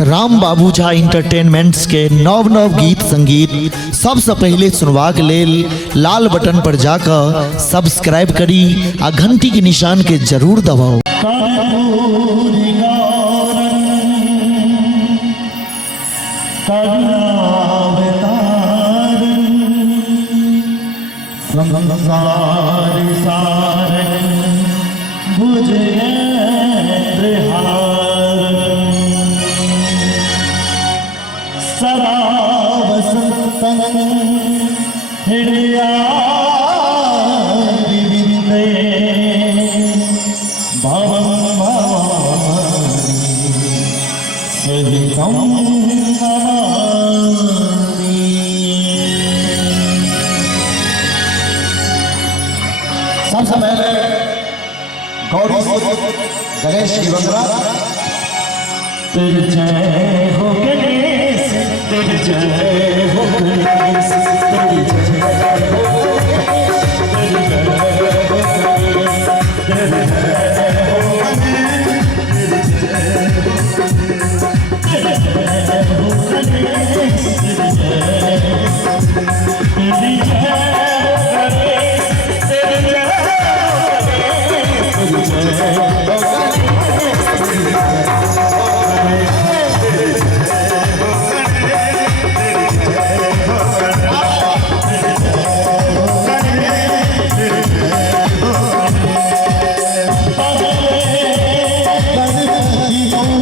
राम बाबू Jha entertainments के नव नव गीत संगीत सबसे पहले सुनवा के लेल लाल बटन पर जाकर सब्सक्राइब करी आ घंटी के निशान के जरूर दबाओ। सबसे पहले गौरी गणेश की वंदना। तेरी जय हो गणेश, तेरी जय हो गणेश, तेरी जय हो गणेश, तेरी जय हो गणेश, तेरी जय हो गणेश, तेरी जय हो गणेश, तेरी जय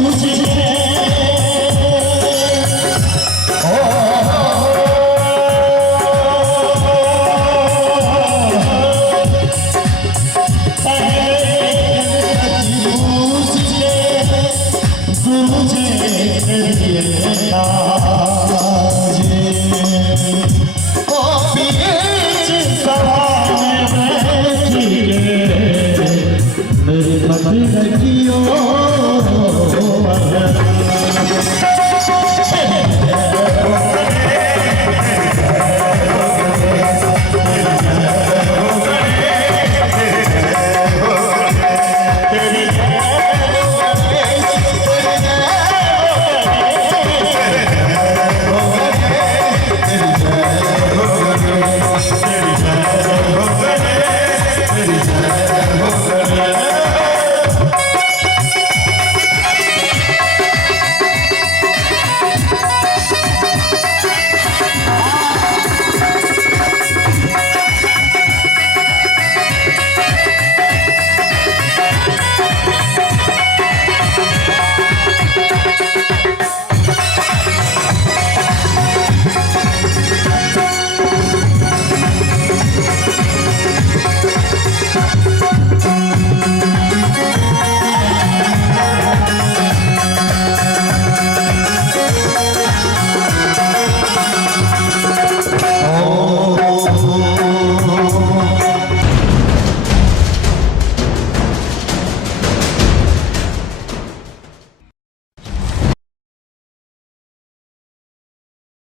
मुझे